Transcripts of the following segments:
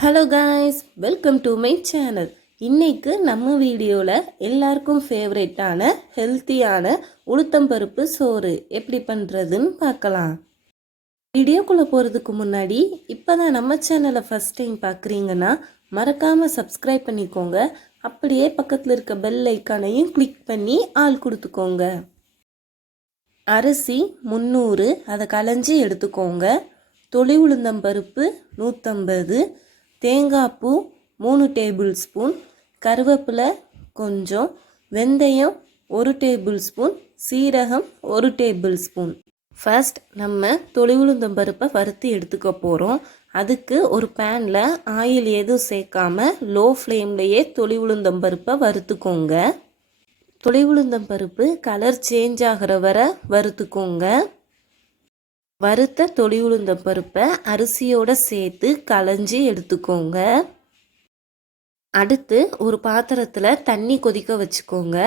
Hello guys, welcome to my channel. இன்னைக்கு நம்ம வீடியோவில் எல்லாருக்கும் ஃபேவரட்டான ஹெல்த்தியான உளுத்தம்பருப்பு சோறு எப்படி பண்ணுறதுன்னு பார்க்கலாம். வீடியோக்குள்ளே போகிறதுக்கு முன்னாடி இப்போ தான் நம்ம சேனலை ஃபஸ்ட் டைம் பார்க்குறீங்கன்னா மறக்காமல் சப்ஸ்கிரைப் பண்ணிக்கோங்க. அப்படியே பக்கத்தில் இருக்க பெல் ஐக்கானையும் கிளிக் பண்ணி ஆள் கொடுத்துக்கோங்க. அரிசி 300, அதை களைஞ்சி எடுத்துக்கோங்க. தொளி உளுந்தம்பருப்பு 150, தேங்காய் பூ 3 டேபிள் ஸ்பூன், கருவேப்பிலை கொஞ்சம், வெந்தயம் 1 டேபிள் ஸ்பூன், சீரகம் 1 டேபிள் ஸ்பூன். ஃபர்ஸ்ட் நம்ம தொளி உளுந்தம்பருப்பை வறுத்து எடுத்துக்க போகிறோம். அதுக்கு ஒரு பேனில் ஆயில் எதுவும் சேர்க்காம லோ ஃப்ளேம்லேயே தொளி உளுந்தம்பருப்பை வறுத்துக்கோங்க. தொளி உளுந்தம்பருப்பு கலர் சேஞ்ச் ஆகிற வரை வறுத்துக்கோங்க. வறுத்த தொளி உளுந்தம்பருப்பை அரிசியோடு சேர்த்து களைஞ்சி எடுத்துக்கோங்க. அடுத்து ஒரு பாத்திரத்தில் தண்ணி கொதிக்க வச்சுக்கோங்க.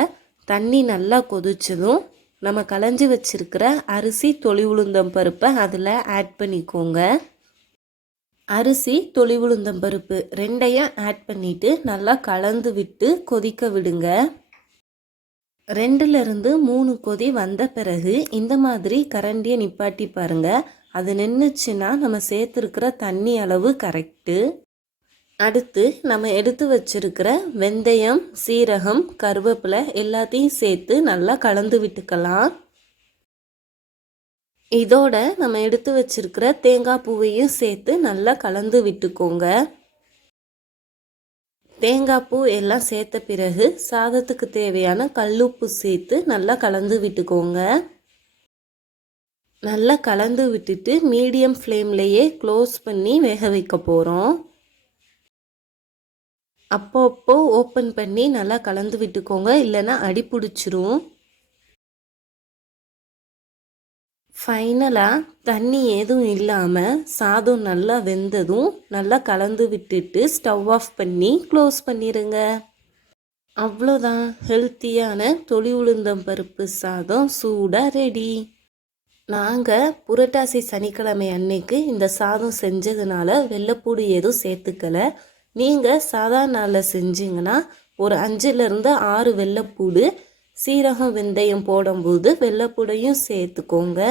தண்ணி நல்லா கொதிச்சதும் நம்ம களைஞ்சி வச்சிருக்கிற அரிசி தொளி உளுந்தம்பருப்பை அதில் ஆட் பண்ணிக்கோங்க. அரிசி தொளி உளுந்தம்பருப்பு ரெண்டையும் ஆட் பண்ணிவிட்டு நல்லா கலந்து விட்டு கொதிக்க விடுங்க. 2லிருந்து 3 கொதி வந்த பிறகு இந்த மாதிரி கரண்டியை நிப்பாட்டி பாருங்க. அது நின்றுச்சுன்னா நம்ம சேர்த்துருக்கிற தண்ணி அளவு கரெக்டு. அடுத்து நம்ம எடுத்து வச்சிருக்கிற வெந்தயம், சீரகம், கருவேப்பிலை எல்லாத்தையும் சேர்த்து நல்லா கலந்து விட்டுக்கலாம். இதோட நம்ம எடுத்து வச்சிருக்கிற தேங்காய் பூவையும் சேர்த்து நல்லா கலந்து விட்டுக்கோங்க. தேங்காய் பூ எல்லாம் சேர்த்த பிறகு சாதத்துக்கு தேவையான கல்லுப்பு சேர்த்து நல்லா கலந்து விட்டுக்கோங்க. நல்லா கலந்து விட்டுட்டு மீடியம் ஃப்ளேம்லேயே க்ளோஸ் பண்ணி வேக வைக்க போகிறோம். அப்போ ஓப்பன் பண்ணி நல்லா கலந்து விட்டுக்கோங்க, இல்லைன்னா அடி பிடிச்சிரும். ஃபைனலாக தண்ணி எதுவும் இல்லாமல் சாதம் நல்லா வெந்ததும் நல்லா கலந்து விட்டுட்டு ஸ்டவ் ஆஃப் பண்ணி க்ளோஸ் பண்ணிடுங்க. அவ்வளோதான், ஹெல்த்தியான தொளி உளுந்தம்பருப்பு சாதம் சூடாக ரெடி. நாங்கள் புரட்டாசி சனிக்கிழமை அன்னைக்கு இந்த சாதம் செஞ்சதுனால வெள்ளைப்பூடு எதுவும் சேர்த்துக்கலை. நீங்கள் சாதாரண நாளில் செஞ்சிங்கன்னா ஒரு 5லிருந்து 6 வெள்ளைப்பூடு, சீரகம் வெந்தயம் போடும்போது வெள்ளைப்பூடையும் சேர்த்துக்கோங்க.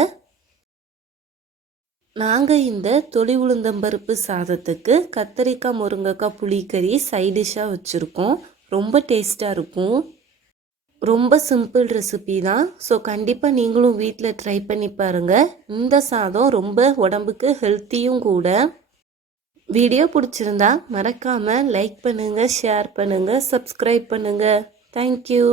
நாங்கள் இந்த தொளி உளுந்தம்பருப்பு சாதத்துக்கு கத்தரிக்காய், முருங்கைக்காய், புளிக்கறி சைடிஷ்ஷாக வச்சுருக்கோம். ரொம்ப டேஸ்ட்டாக இருக்கும். ரொம்ப சிம்பிள் ரெசிபி தான். ஸோ கண்டிப்பாக நீங்களும் வீட்டில் ட்ரை பண்ணி பாருங்கள். இந்த சாதம் ரொம்ப உடம்புக்கு ஹெல்த்தியும் கூட. வீடியோ பிடிச்சிருந்தா மறக்காமல் லைக் பண்ணுங்கள், ஷேர் பண்ணுங்கள், சப்ஸ்கிரைப் பண்ணுங்கள். தேங்க்யூ.